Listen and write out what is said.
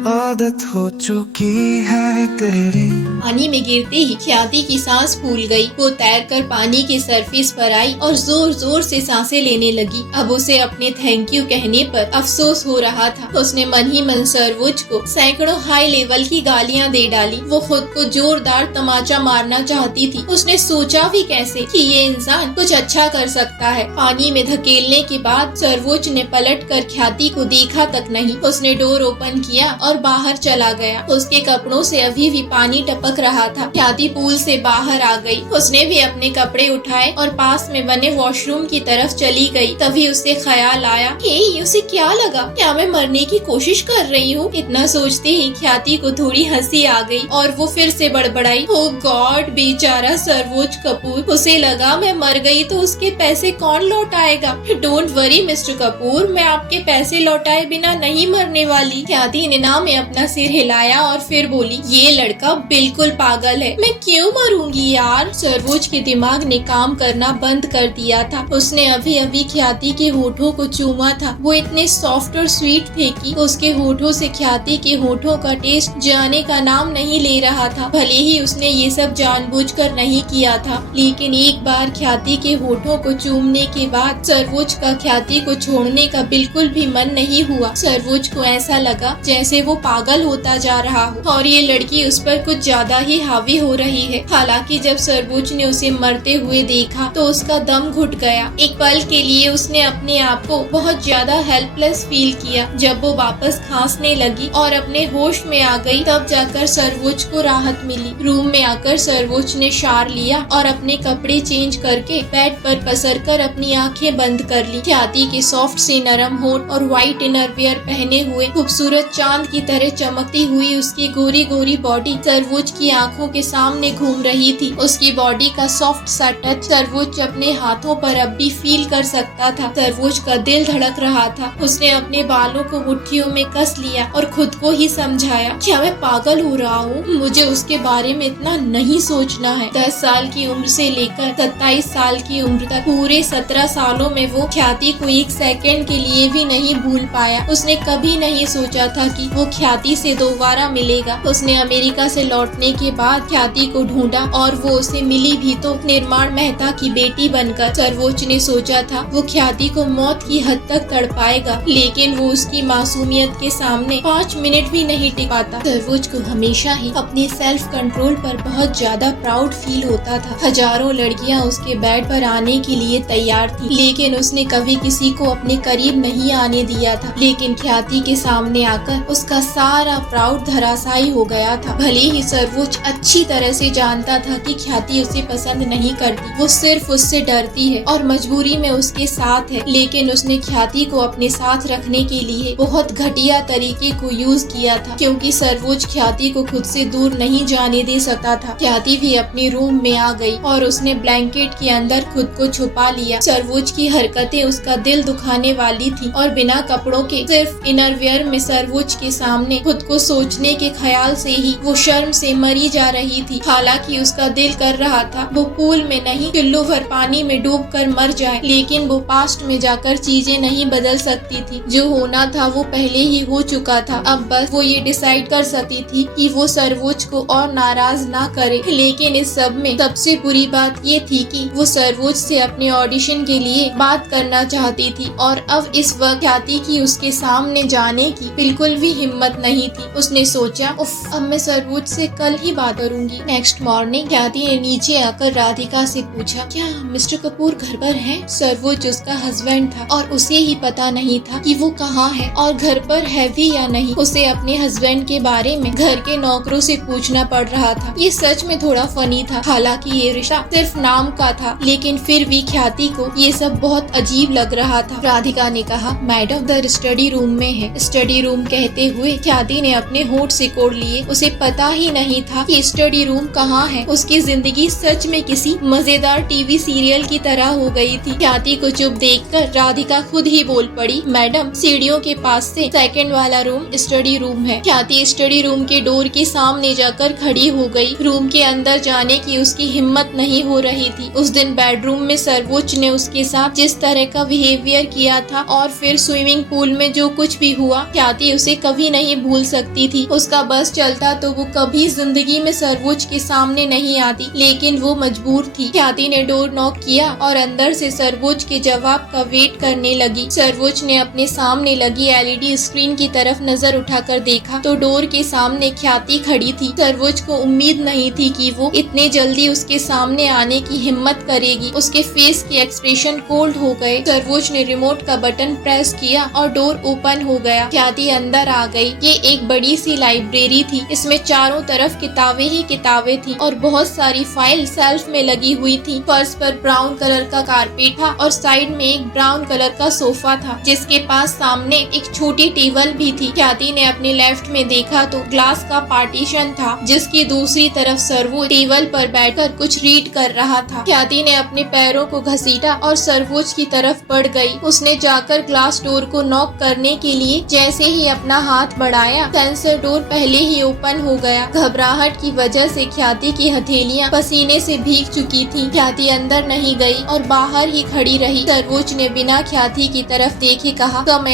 आदत हो चुकी है तेरी। पानी में गिरते ही ख्याति की सांस फूल गई। वो तैरकर पानी के सरफेस पर आई और जोर जोर से सांसें लेने लगी। अब उसे अपने थैंक यू कहने पर अफसोस हो रहा था। उसने मन ही मन सरवुज को सैकड़ों हाई लेवल की गालियां दे डाली। वो खुद को जोरदार तमाचा मारना चाहती थी। उसने सोचा भी कैसे कि ये इंसान कुछ अच्छा कर सकता है। पानी में धकेलने के बाद सरवुज ने पलटकर ख्याति को देखा तक नहीं। उसने डोर ओपन किया और बाहर चला गया। उसके कपड़ों से अभी भी पानी टपक रहा था। ख्याति पूल से बाहर आ गई। उसने भी अपने कपड़े उठाए और पास में बने वॉशरूम की तरफ चली गई। तभी उसे ख्याल आया, हे उसे क्या लगा? क्या मैं मरने की कोशिश कर रही हूँ? इतना सोचते ही ख्याति को थोड़ी हंसी आ गई और वो फिर से बड़बड़ाई, ओ गॉड, बेचारा सरवोज कपूर। उसे लगा मैं मर गई तो उसके पैसे कौन लौटाएगा? डोंट वरी मिस्टर कपूर, मैं आपके पैसे लौटाए बिना नहीं मरने वाली। ख्याति ने ना में अपना सिर हिलाया और फिर बोली, ये लड़का बिल्कुल पागल है। मैं क्यों मरूंगी यार? सरवोज के दिमाग ने काम करना बंद कर दिया था। उसने अभी अभी ख्याति के होठों को चूमा था। वो इतने सॉफ्ट और स्वीट थे कि उसके होठों से ख्याति के होठों का टेस्ट जाने का नाम नहीं ले रहा था। भले ही उसने ये सब जानबूझकर नहीं किया था, लेकिन एक बार ख्याति के होठों को चूमने के बाद सरवोज का ख्याति को छोड़ने का बिल्कुल भी मन नहीं हुआ। सरवोज को ऐसा लगा जैसे वो पागल होता जा रहा हो और ये लड़की उस पर कुछ ज्यादा ही हावी हो रही है। हालांकि जब सरवोज ने उसे मरते हुए देखा तो उसका दम घुट गया। एक पल के लिए उसने अपने आप को बहुत ज्यादा हेल्पलेस फील किया। जब वो वापस खांसने लगी और अपने होश में आ गई तब जाकर सरवोज को राहत मिली। रूम में आकर सरवोज ने शार लिया और अपने कपड़े चेंज करके बेड पर पसरकर अपनी आंखें बंद कर ली। ख्याति के सॉफ्ट से नरम होठ और व्हाइट इनरवियर पहने हुए खूबसूरत चांद की तरह चमकती हुई उसकी गोरी गोरी बॉडी सरवोज की आंखों के सामने घूम रही थी। उसकी बॉडी का सॉफ्ट सा टच सरवोज अपने हाथों पर अब भी फील कर सकता था। सरवोज का दिल धड़क रहा था। उसने अपने बालों को मुट्ठियों में कस लिया और खुद को ही समझाया, क्या मैं पागल हो रहा हूँ? मुझे उसके बारे में इतना नहीं सोचना है। 10 साल की उम्र से लेकर 27 साल की उम्र तक पूरे 17 सालों में वो ख्याति को एक सेकंड के लिए भी नहीं भूल पाया। उसने कभी नहीं सोचा था कि वो ख्याति से दोबारा मिलेगा। उसने अमेरिका से लौटने के बाद ख्याति को ढूंढा और वो उसे मिली भी तो निर्माण मेहता की बेटी बनकर। सरवोज ने सोचा था वो ख्याति को मौत की हद तक तड़पाएगा, लेकिन वो उसकी मासूमियत के सामने 5 मिनट भी नहीं टिक पाता। सरवोज को हमेशा ही अपने सेल्फ कंट्रोल पर बहुत ज्यादा प्राउड फील होता था। हजारों लड़कियां उसके बेड पर आने के लिए तैयार थी, लेकिन उसने कभी किसी को अपने करीब नहीं आने दिया था। लेकिन ख्याति के सामने आकर उसका सारा प्राउड धराशायी हो गया था। भले ही सरवोज अच्छी तरह से जानता था कि ख्याति उसे पसंद नहीं करती, वो सिर्फ उससे डरती है और मजबूरी में उसके साथ है, लेकिन उसने ख्याति को अपने साथ रखने के लिए बहुत घटिया तरीके को यूज किया था, क्योंकि सरवोज ख्याति को खुद से दूर नहीं जाने दे सकता था। ख्याति भी अपने रूम में आ गई और उसने ब्लैंकेट के अंदर खुद को छुपा लिया। सरवोज की हरकतें उसका दिल दुखाने वाली थी और बिना कपड़ों के सिर्फ इनरवियर में सरवोज के सामने खुद को सोचने के ख्याल से ही वो शर्म से मरी जा रही थी। हालांकि उसका दिल कर रहा था वो पूल में नहीं चुल्लू भर पानी में डूबकर मर जाए, लेकिन वो पास्ट में जाकर चीजें नहीं बदल सकती थी। जो होना था वो पहले ही हो चुका था। अब बस वो ये डिसाइड कर सकती थी कि वो सरवोज को और नाराज ना करे। लेकिन इस सब में सबसे बुरी बात ये थी कि वो सरवोज से अपने ऑडिशन के लिए बात करना चाहती थी और अब इस वक्त ख्याति की उसके सामने जाने की बिल्कुल भी हिम्मत नहीं थी। उसने सोचा, उफ, अब मैं सरवोज से कल ही बात करूंगी। नेक्स्ट मॉर्निंग ख्याति ने नीचे आकर राधिका से पूछा, क्या मिस्टर कपूर घर पर है? सरवोज उसका हस्बैंड था और उसे ही पता नहीं था कि वो कहाँ है और घर पर है भी या नहीं। उसे अपने हस्बैंड के बारे में घर के नौकरों से पूछना पड़ रहा था। ये सच में थोड़ा फनी था। हालांकि ये रिश्ता सिर्फ नाम का था, लेकिन फिर भी ख्याति को ये सब बहुत अजीब लग रहा था। राधिका ने कहा, मैडम द स्टडी रूम में है। स्टडी रूम कहते हुए ख्याति ने अपने होठ सिकोड़ लिए। उसे पता ही नहीं नहीं था कि स्टडी रूम कहाँ है। उसकी जिंदगी सच में किसी मजेदार टीवी सीरियल की तरह हो गई थी। ख्याति को चुप देखकर राधिका खुद ही बोल पड़ी, मैडम सीढ़ियों के पास से सेकंड वाला रूम स्टडी रूम है। ख्याति स्टडी रूम के डोर के सामने जाकर खड़ी हो गई। रूम के अंदर जाने की उसकी हिम्मत नहीं हो रही थी। उस दिन बेडरूम में सर्वोच्च ने उसके साथ जिस तरह का बिहेवियर किया था और फिर स्विमिंग पूल में जो कुछ भी हुआ, ख्याति उसे कभी नहीं भूल सकती थी। उसका बस चलता तो वो कभी जिंदगी में सर्वोच्च के सामने नहीं आती, लेकिन वो मजबूर थी। ख्याति ने डोर नॉक किया और अंदर से सर्वोच्च के जवाब का वेट करने लगी। सर्वोच्च ने अपने सामने लगी एलईडी स्क्रीन की तरफ नजर उठाकर देखा तो डोर के सामने ख्याति खड़ी थी। सर्वोच्च को उम्मीद नहीं थी कि वो इतने जल्दी उसके सामने आने की हिम्मत करेगी। उसके फेस के एक्सप्रेशन कोल्ड हो गए। सर्वोच्च ने रिमोट का बटन प्रेस किया और डोर ओपन हो गया। ख्याति अंदर आ गई। ये एक बड़ी सी लाइब्रेरी थी। इसमें चारों तरफ किताबें ही किताबें थी और बहुत सारी फाइल शेल्फ में लगी हुई थी। फर्श पर ब्राउन कलर का कारपेट था और साइड में एक ब्राउन कलर का सोफा था, जिसके पास सामने एक छोटी टेबल भी थी। ख्याति ने अपने लेफ्ट में देखा तो ग्लास का पार्टीशन था, जिसकी दूसरी तरफ सर्वोच्च टेबल पर बैठकर कुछ रीड कर रहा था। ख्याति ने अपने पैरों को घसीटा और सर्वोच्च की तरफ बढ़ गई। उसने जाकर ग्लास डोर को नॉक करने के लिए जैसे ही अपना हाथ बढ़ाया, सेंसर डोर पहले ही ओपन हो गया। घबराहट की वजह से ख्याति की हथेलियां पसीने से भीग चुकी थी। ख्याति अंदर नहीं गई और बाहर ही खड़ी रही। सर्वोच्च ने बिना ख्याति की तरफ देखे कहा, कम